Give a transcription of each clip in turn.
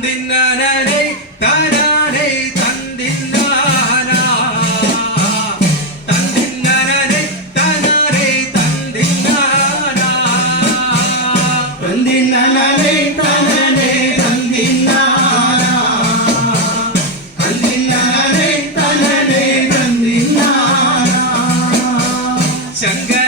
தந்தின்னனை தனனை தந்தின்னானா? தந்தின்னனை தனனை தந்தின்னானா? தந்தின்னனை தனனை தந்தின்னானா? தந்தின்னனை தனனை தந்தின்னானா? Sankara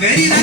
Margarita.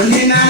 Selena.